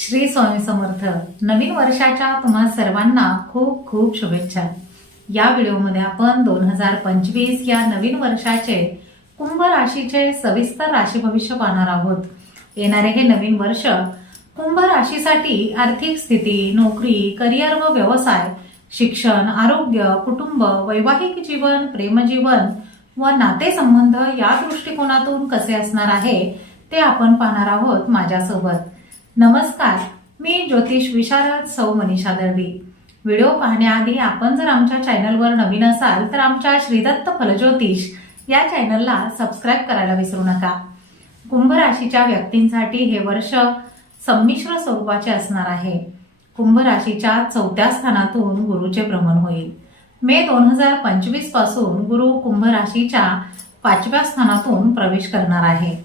श्री स्वामी समर्थ नवीन वर्षाच्या तुम्हा सर्वांना खूप खूप शुभेच्छा. या व्हिडिओमध्ये आपण दोन हजार पंचवीस या नवीन वर्षाचे कुंभ राशीचे सविस्तर राशी भविष्य पाहणार आहोत. येणारे हे नवीन वर्ष कुंभ राशीसाठी आर्थिक स्थिती नोकरी करिअर व व्यवसाय शिक्षण आरोग्य कुटुंब वैवाहिक जीवन प्रेमजीवन व नातेसंबंध या दृष्टिकोनातून कसे असणार आहे ते आपण पाहणार आहोत माझ्यासोबत. नमस्कार मी ज्योतिष विशारद सौ मनीषा दळवी. व्हिडिओ पाहण्याआधी आपण जर आमच्या चॅनलवर नवीन असाल तर आमच्या श्रीदत्त फलज्योतिष या चॅनलला सबस्क्राईब करायला विसरू नका. कुंभ राशीच्या व्यक्तींसाठी हे वर्ष संमिश्र स्वरूपाचे असणार आहे. कुंभ राशीच्या चौथ्या स्थानातून गुरुचे भ्रमण होईल. मे दोन हजार पंचवीसपासून गुरु कुंभ राशीच्या पाचव्या स्थानातून प्रवेश करणार आहे.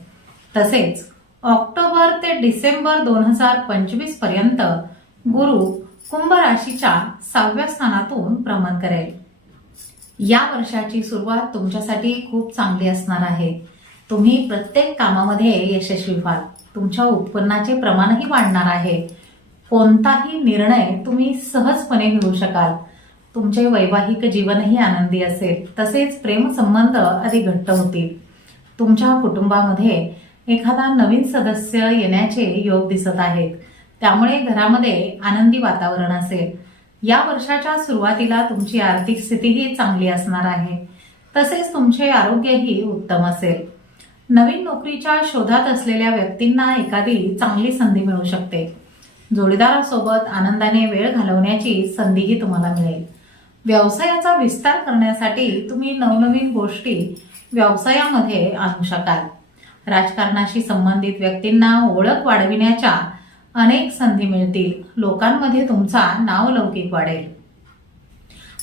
तसेच ऑक्टोबर ते डिसेंबर दोन हजार पंचवीसपर्यंत गुरु कुंभ राशीच्या सहाव्या स्थानातून भ्रमण करेल. या वर्षाची सुरुवात तुमच्यासाठी खूप चांगली असणार आहे. तुम्ही प्रत्येक कामामध्ये यशस्वी व्हाल. तुमच्या उत्पन्नाचे प्रमाणही वाढणार आहे. कोणताही निर्णय तुम्ही सहजपणे घेऊ शकाल. तुमचे वैवाहिक जीवनही आनंदी असेल. तसेच प्रेमसंबंध अधिक घट्ट होतील. तुमच्या कुटुंबामध्ये एखादा नवीन सदस्य येण्याचे योग दिसत आहेत. त्यामुळे घरामध्ये आनंदी वातावरण असेल. या वर्षाच्या सुरुवातीला तुमची आर्थिक स्थितीही चांगली असणार आहे. तसेच तुमचे आरोग्यही उत्तम असेल. नवीन नोकरीच्या शोधात असलेल्या व्यक्तींना एखादी चांगली संधी मिळू शकते. जोडीदारासोबत आनंदाने वेळ घालवण्याची संधीही तुम्हाला मिळेल. व्यवसायाचा विस्तार करण्यासाठी तुम्ही नवनवीन गोष्टी व्यवसायामध्ये आणू शकाल. राजकारणाशी संबंधित व्यक्तींना ओळख वाढविण्याच्या अनेक संधी मिळतील. लोकांमध्ये तुमचा नावलौकिक वाढेल.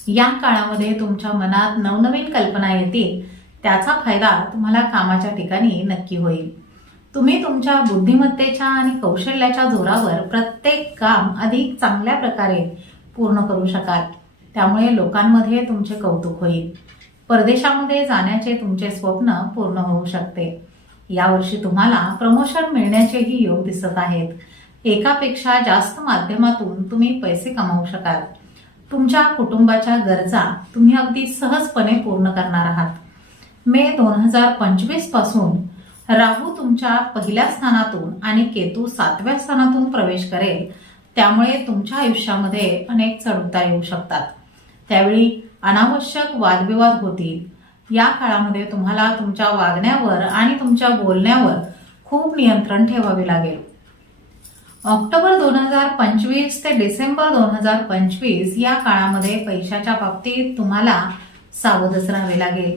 या काळामध्ये तुमच्या मनात नवनवीन कल्पना येतील. त्याचा फायदा तुम्हाला कामाच्या ठिकाणी नक्की होईल. तुम्ही तुमच्या बुद्धिमत्तेच्या आणि कौशल्याच्या जोरावर प्रत्येक काम अधिक चांगल्या प्रकारे पूर्ण करू शकाल. त्यामुळे लोकांमध्ये तुमचे कौतुक होईल. परदेशामध्ये जाण्याचे तुमचे स्वप्न पूर्ण होऊ शकते. यावर्षी तुम्हाला प्रमोशन मिळण्याचेही योग दिसत आहेत. एकापेक्षा जास्त माध्यमातून तुम्ही पैसे कमावू शकाल. तुमच्या कुटुंबाच्या गरजा तुम्ही अगदी सहजपणे पूर्ण करणार आहात. मे दोन हजार पंचवीसपासून राहू तुमच्या पहिल्या स्थानातून आणि केतू सातव्या स्थानातून प्रवेश करेल. त्यामुळे तुमच्या आयुष्यामध्ये अनेक चढउतार येऊ शकतात. त्यावेळी अनावश्यक वादविवाद होतील. या काळामध्ये तुम्हाला तुमच्या वागण्यावर आणि तुमच्या बोलण्यावर खूप नियंत्रण ठेवावे लागेल. ऑक्टोबर दोन हजार पंचवीस ते डिसेंबर दोन हजार पंचवीस या काळामध्ये पैशाच्या बाबतीत तुम्हाला सावधच राहावे लागेल.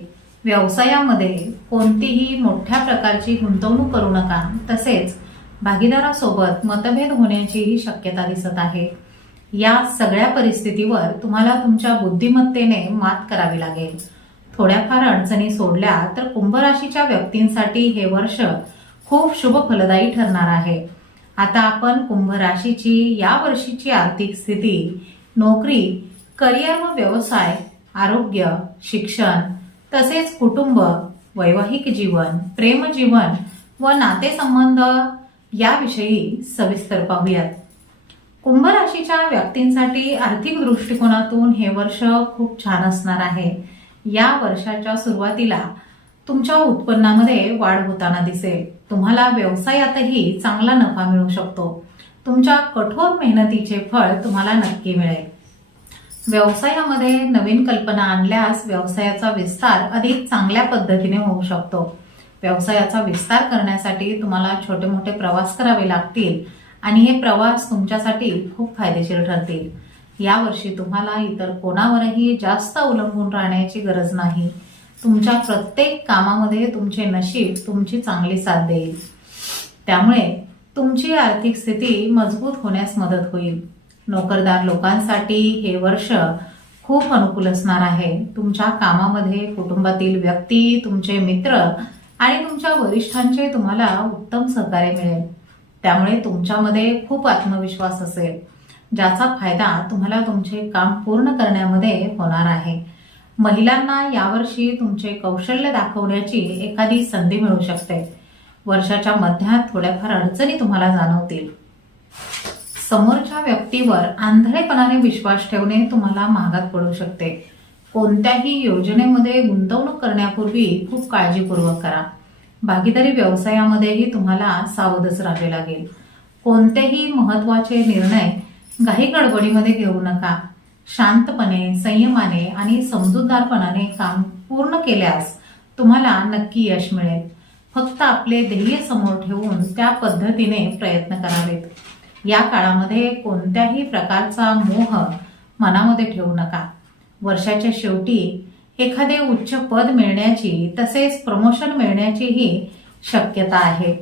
व्यवसायामध्ये कोणतीही मोठ्या प्रकारची गुंतवणूक करू नका. तसेच भागीदारासोबत मतभेद होण्याचीही शक्यता दिसत आहे. या सगळ्या परिस्थितीवर तुम्हाला तुमच्या बुद्धिमत्तेने मात करावी लागेल. थोड्याफार अडचणी सोडल्या तर कुंभ राशीच्या व्यक्तींसाठी हे वर्ष खूप शुभ फलदायी ठरणार आहे. आता आपण कुंभ राशीची या वर्षीची आर्थिक स्थिती नोकरी करिअर व व्यवसाय आरोग्य शिक्षण तसेच कुटुंब वैवाहिक जीवन प्रेमजीवन व नातेसंबंध याविषयी सविस्तर पाहूयात. कुंभ राशीच्या व्यक्तींसाठी आर्थिक दृष्टिकोनातून हे वर्ष खूप छान असणार आहे. या वर्षाच्या सुरुवातीला तुमच्या उत्पन्नामध्ये वाढ होताना दिसेल. तुम्हाला व्यवसायातही चांगला नफा मिळू शकतो. तुमच्या कठोर मेहनतीचे फळ तुम्हाला नक्की मिळेल. व्यवसायामध्ये नवीन कल्पना आणल्यास व्यवसायाचा विस्तार अधिक चांगल्या पद्धतीने होऊ शकतो. व्यवसायाचा विस्तार करण्यासाठी तुम्हाला छोटे मोठे प्रवास करावे लागतील आणि हे प्रवास तुमच्यासाठी खूप फायदेशीर ठरतील. यावर्षी तुम्हाला इतर कोणावरही जास्त अवलंबून राहण्याची गरज नाही. तुमच्या प्रत्येक कामामध्ये तुमचे नशीब तुमची चांगली साथ देईल. त्यामुळे तुमची आर्थिक स्थिती मजबूत होण्यास मदत होईल. नोकरदार लोकांसाठी हे वर्ष खूप अनुकूल असणार आहे. तुमच्या कामामध्ये कुटुंबातील व्यक्ती तुमचे मित्र आणि तुमच्या वरिष्ठांचे तुम्हाला उत्तम सहकार्य मिळेल. त्यामुळे तुमच्यामध्ये खूप आत्मविश्वास असेल. ज्याचा फायदा तुम्हाला तुमचे काम पूर्ण करण्यामध्ये होणार आहे. महिलांना यावर्षी तुमचे कौशल्य दाखवण्याची एखादी संधी मिळू शकते. वर्षाच्या मध्यात थोड्याफार अडचणी तुम्हाला जाणवतील. समोरच्या व्यक्तीवर आंधळेपणाने विश्वास ठेवणे तुम्हाला महागात पडू शकते. कोणत्याही योजनेमध्ये गुंतवणूक करण्यापूर्वी खूप काळजीपूर्वक करा. भागीदारी व्यवसायामध्येही तुम्हाला सावधच राहावे लागेल. कोणतेही महत्त्वाचे निर्णय घाई गडबडीमध्ये घेऊ नका. शांतपणे संयमाने आणि समजूतदारपणाने काम पूर्ण केल्यास तुम्हाला नक्की यश मिळेल. फक्त आपले ध्येय समोर ठेवून त्या पद्धतीने प्रयत्न करावेत. या काळामध्ये कोणत्याही प्रकारचा मोह मनामध्ये ठेवू नका. वर्षाच्या शेवटी एखादे उच्च पद मिळण्याची तसेच प्रमोशन मिळण्याचीही शक्यता आहे.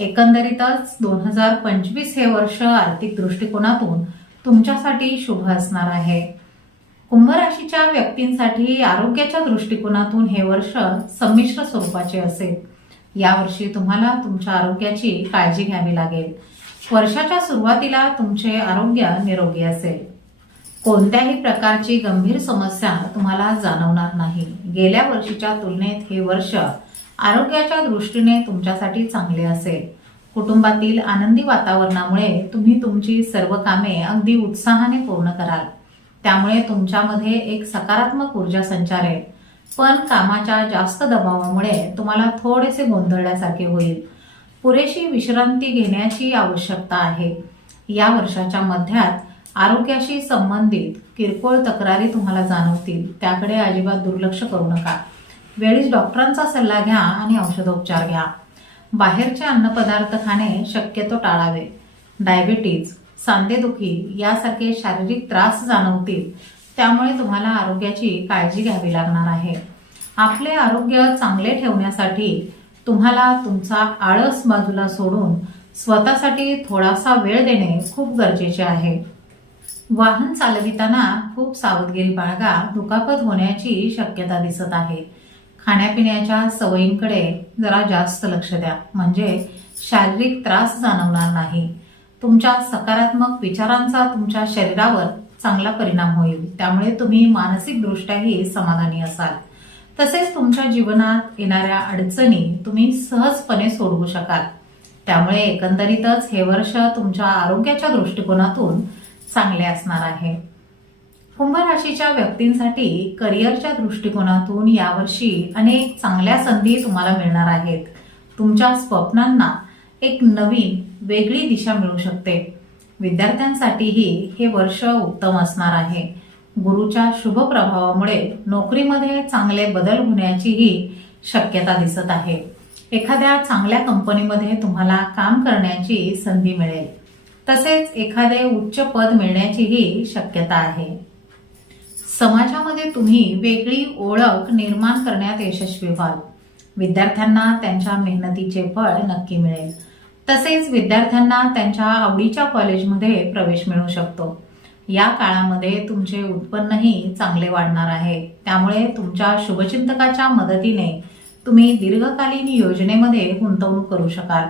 एकंदरीतच दोन हजार पंचवीस हे वर्ष आर्थिक दृष्टिकोनातून तुमच्यासाठी शुभ असणार आहे. कुंभ राशीच्या व्यक्तींसाठी आरोग्याच्या दृष्टिकोनातून हे वर्ष संमिश्र स्वरूपाचे असेल. यावर्षी तुम्हाला तुमच्या आरोग्याची काळजी घ्यावी लागेल. वर्षाच्या सुरुवातीला तुमचे आरोग्य निरोगी असेल. कोणत्याही प्रकारची गंभीर समस्या तुम्हाला जाणवणार नाही. गेल्या वर्षीच्या तुलनेत हे वर्ष आरोग्याच्या दृष्टीने तुमच्यासाठी चांगले असेल. कुटुंबातील आनंदी वातावरणामुळे तुम्ही तुमची सर्व कामे अगदी उत्साहाने पूर्ण कराल. त्यामुळे तुमच्यामध्ये एक सकारात्मक ऊर्जा संचारेल. पण कामाच्या जास्त दबावामुळे तुम्हाला थोडेसे गोंधळल्यासारखे होईल. पुरेशी विश्रांती घेण्याची आवश्यकता आहे. या वर्षाच्या मध्यात आरोग्याशी संबंधित किरकोळ तक्रारी तुम्हाला जाणवतील. त्याकडे अजिबात दुर्लक्ष करू नका. वेळीच डॉक्टरांचा सल्ला घ्या आणि औषधोपचार घ्या. बाहेरचे अन्नपदार्थ खाणे शक्यतो टाळावे. डायबिटीज सांधेदुखी यासारखे शारीरिक त्रास जाणवतील त्यामुळे तुम्हाला आरोग्याची काळजी घ्यावी लागणार आहे. आपले आरोग्य चांगले ठेवण्यासाठी तुम्हाला तुमचा आळस बाजूला सोडून स्वतःसाठी थोडासा वेळ देणे खूप गरजेचे आहे. वाहन चालविताना खूप सावधगिरी बाळगा दुखापत होण्याची शक्यता दिसत आहे. खाण्यापिण्याच्या सवयींकडे जरा जास्त लक्ष द्या. म्हणजे शारीरिक त्रास जाणवणार नाही. तुमच्या सकारात्मक विचारांचा तुमच्या शरीरावर चांगला परिणाम होईल. त्यामुळे तुम्ही मानसिकदृष्ट्याही समाधानी असाल. तसेच तुमच्या जीवनात येणाऱ्या अडचणी तुम्ही सहजपणे सोडवू शकाल. त्यामुळे एकंदरीतच हे वर्ष तुमच्या आरोग्याच्या दृष्टिकोनातून चांगले असणार आहे. कुंभ राशीच्या व्यक्तींसाठी करिअरच्या दृष्टिकोनातून यावर्षी अनेक चांगल्या संधी तुम्हाला मिळणार आहेत. तुमच्या स्वप्नांना एक नवीन वेगळी दिशा मिळू शकते. विद्यार्थ्यांसाठीही हे वर्ष उत्तम असणार आहे. गुरुच्या शुभ प्रभावामुळे नोकरीमध्ये चांगले बदल होण्याचीही शक्यता दिसत आहे. एखाद्या चांगल्या कंपनीमध्ये तुम्हाला काम करण्याची संधी मिळेल. तसेच एखादे उच्च पद मिळण्याचीही शक्यता आहे. समाजामध्ये तुम्ही वेगळी ओळख निर्माण करण्यात यशस्वी व्हाल. विद्यार्थ्यांना त्यांच्या मेहनतीचे फळ नक्की मिळेल. तसेच विद्यार्थ्यांना त्यांच्या आवडीच्या कॉलेजमध्ये प्रवेश मिळू शकतो. या काळामध्ये तुमचे उत्पन्नही चांगले वाढणार आहे. त्यामुळे तुमच्या शुभचिंतकाच्या मदतीने तुम्ही दीर्घकालीन योजनेमध्ये गुंतवणूक करू शकाल.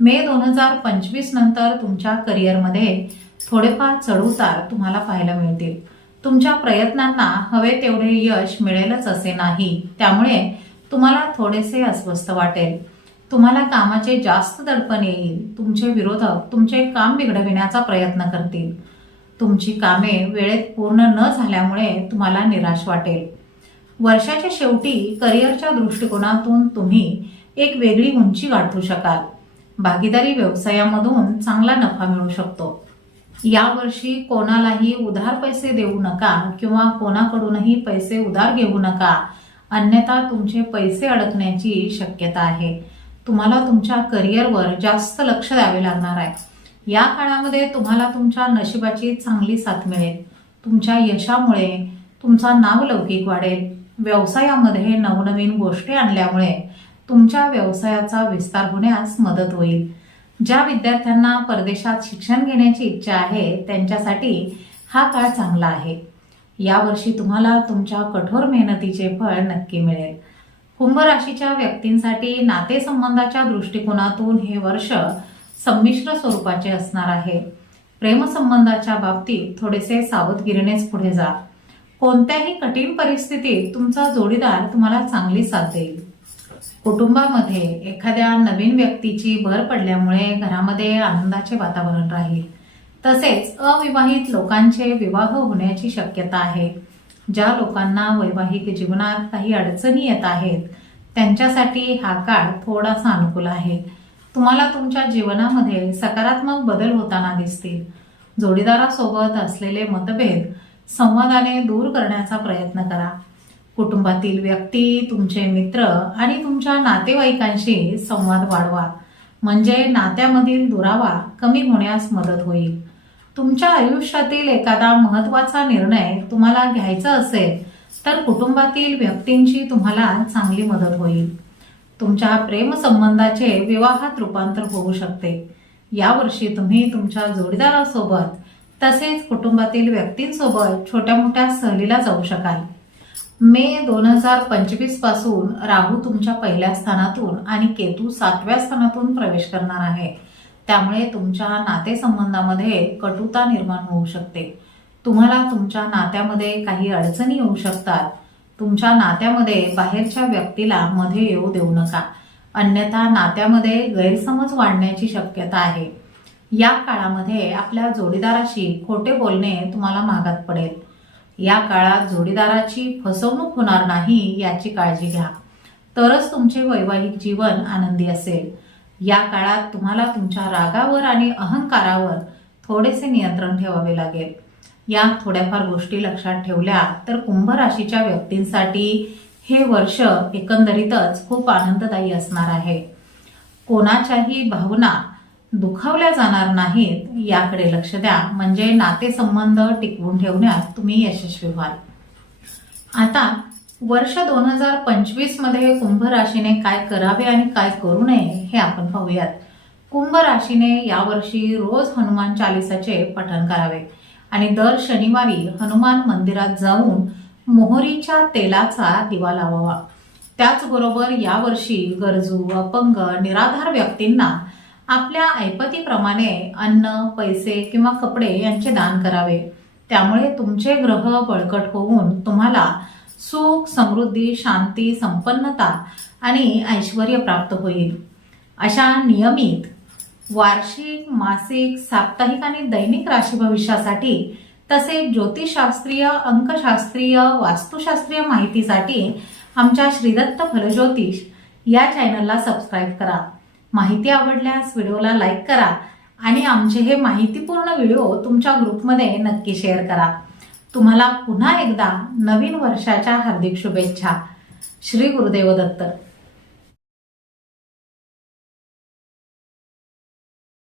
मे दोन हजार पंचवीस नंतर तुमच्या करिअरमध्ये थोडेफार चढउतार तुम्हाला पाहायला मिळतील. तुमच्या प्रयत्नांना हवे तेवढे यश मिळेलच असे नाही. त्यामुळे तुम्हाला थोडेसे अस्वस्थ वाटेल. तुम्हाला कामाचे जास्त दडपण येईल. तुमचे विरोधक तुमचे काम बिघडविण्याचा प्रयत्न करतील. तुमची कामे वेळेत पूर्ण न झाल्यामुळे तुम्हाला निराश वाटेल. वर्षाच्या शेवटी करिअरच्या दृष्टिकोनातून तुम्ही एक वेगळी उंची गाठू शकाल. भागीदारी व्यवसायामधून चांगला नफा मिळू शकतो. यावर्षी कोणालाही उधार पैसे देऊ नका किंवा कोणाकडूनही पैसे उधार घेऊ नका. अन्यथा तुमचे पैसे अडकण्याची शक्यता आहे. तुम्हाला तुमच्या करिअरवर जास्त लक्ष द्यावे लागणार आहे. या काळामध्ये तुम्हाला तुमच्या नशिबाची चांगली साथ मिळेल. तुमच्या यशामुळे तुमचा नावलौकिक वाढेल. व्यवसायामध्ये नवनवीन गोष्टी आणल्यामुळे तुमच्या व्यवसायाचा विस्तार होण्यास मदत होईल. ज्या विद्यार्थ्यांना परदेशात शिक्षण घेण्याची इच्छा आहे त्यांच्यासाठी हा काळ चांगला आहे. यावर्षी तुम्हाला तुमच्या कठोर मेहनतीचे फळ नक्की मिळेल. कुंभ राशीच्या व्यक्तींसाठी नातेसंबंधाच्या दृष्टिकोनातून हे वर्ष संमिश्र स्वरूपाचे असणार आहे. प्रेमसंबंधाच्या बाबतीत थोडेसे सावधगिरीनेच पुढे जा. कोणत्याही कठीण परिस्थितीत तुमचा जोडीदार तुम्हाला चांगली साथ देईल. कुटुंबामध्ये एखाद्या नवीन व्यक्तीची भर पडल्यामुळे घरामध्ये आनंदाचे वातावरण राहील. तसेच अविवाहित लोकांचे विवाह होण्याची शक्यता आहे. ज्या लोकांना वैवाहिक जीवनात काही अडचणी येत आहेत त्यांच्यासाठी हा काळ थोडासा अनुकूल आहे. तुम्हाला तुमच्या जीवनामध्ये सकारात्मक बदल होताना दिसतील. जोडीदारासोबत असलेले मतभेद संवादाने दूर करण्याचा प्रयत्न करा. कुटुंबातील व्यक्ती तुमचे मित्र आणि तुमच्या नातेवाईकांशी संवाद वाढवा. म्हणजे नात्यामधील दुरावा कमी होण्यास मदत होईल. तुमच्या आयुष्यातील एखादा महत्त्वाचा निर्णय तुम्हाला घ्यायचा असेल तर कुटुंबातील व्यक्तींची तुम्हाला चांगली मदत होईल. तुमच्या प्रेमसंबंधाचे विवाहात रूपांतर होऊ शकते. यावर्षी तुम्ही तुमच्या जोडीदारासोबत तसेच कुटुंबातील व्यक्तींसोबत छोट्या मोठ्या सहलीला जाऊ शकाल. मे दोन हजार पंचवीसपासून राहू तुमच्या पहिल्या स्थानातून आणि केतू सातव्या स्थानातून प्रवेश करणार आहे. त्यामुळे तुमच्या नातेसंबंधामध्ये कटुता निर्माण होऊ शकते. तुम्हाला तुमच्या नात्यामध्ये काही अडचणी येऊ शकतात. तुमच्या नात्यामध्ये बाहेरच्या व्यक्तीला मध्ये येऊ देऊ नका. अन्यथा नात्यामध्ये गैरसमज वाढण्याची शक्यता आहे. या काळामध्ये आपल्या जोडीदाराशी खोटे बोलणे तुम्हाला महागात पडेल. या काळात जोडीदाराची फसवणूक होणार नाही याची काळजी घ्या. तरच तुमचे वैवाहिक जीवन आनंदी असेल. या काळात तुम्हाला तुमच्या रागावर आणि अहंकारावर थोडेसे नियंत्रण ठेवावे लागेल. या थोड्याफार गोष्टी लक्षात ठेवल्या तर कुंभ राशीच्या व्यक्तींसाठी हे वर्ष एकंदरीतच खूप आनंददायी असणार आहे. कोणाच्याही भावना दुखावल्या जाणार नाहीत याकडे लक्ष द्या. म्हणजे नातेसंबंध टिकवून ठेवण्यात तुम्ही यशस्वी व्हाल. आता वर्ष दोन हजार पंचवीसमध्ये कुंभ राशीने काय करावे आणि काय करू नये हे आपण पाहूयात. कुंभ राशीने यावर्षी रोज हनुमान चालिसाचे पठण करावे. आणि दर शनिवारी हनुमान मंदिरात जाऊन मोहरीच्या तेलाचा दिवा लावावा. त्याचबरोबर यावर्षी गरजू अपंग निराधार व्यक्तींना आपल्या ऐपतीप्रमाणे अन्न पैसे किंवा कपडे यांचे दान करावे. त्यामुळे तुमचे ग्रह बळकट होऊन तुम्हाला सुख समृद्धी शांती संपन्नता आणि ऐश्वर प्राप्त होईल. अशा नियमित वार्षिक मासिक साप्ताहिक आणि दैनिक राशी भविष्यासाठी तसेच ज्योतिषशास्त्रीय अंकशास्त्रीय वास्तुशास्त्रीय माहितीसाठी आमच्या श्रीदत्त फलज्योतिष या चॅनलला सबस्क्राईब करा. माहिती आवडल्यास व्हिडिओला लाईक करा आणि आमचे हे माहितीपूर्ण व्हिडिओ तुमच्या ग्रुपमध्ये नक्की शेअर करा. तुम्हाला पुन्हा एकदा नवीन वर्षाच्या हार्दिक शुभेच्छा. श्री गुरुदेव दत्त.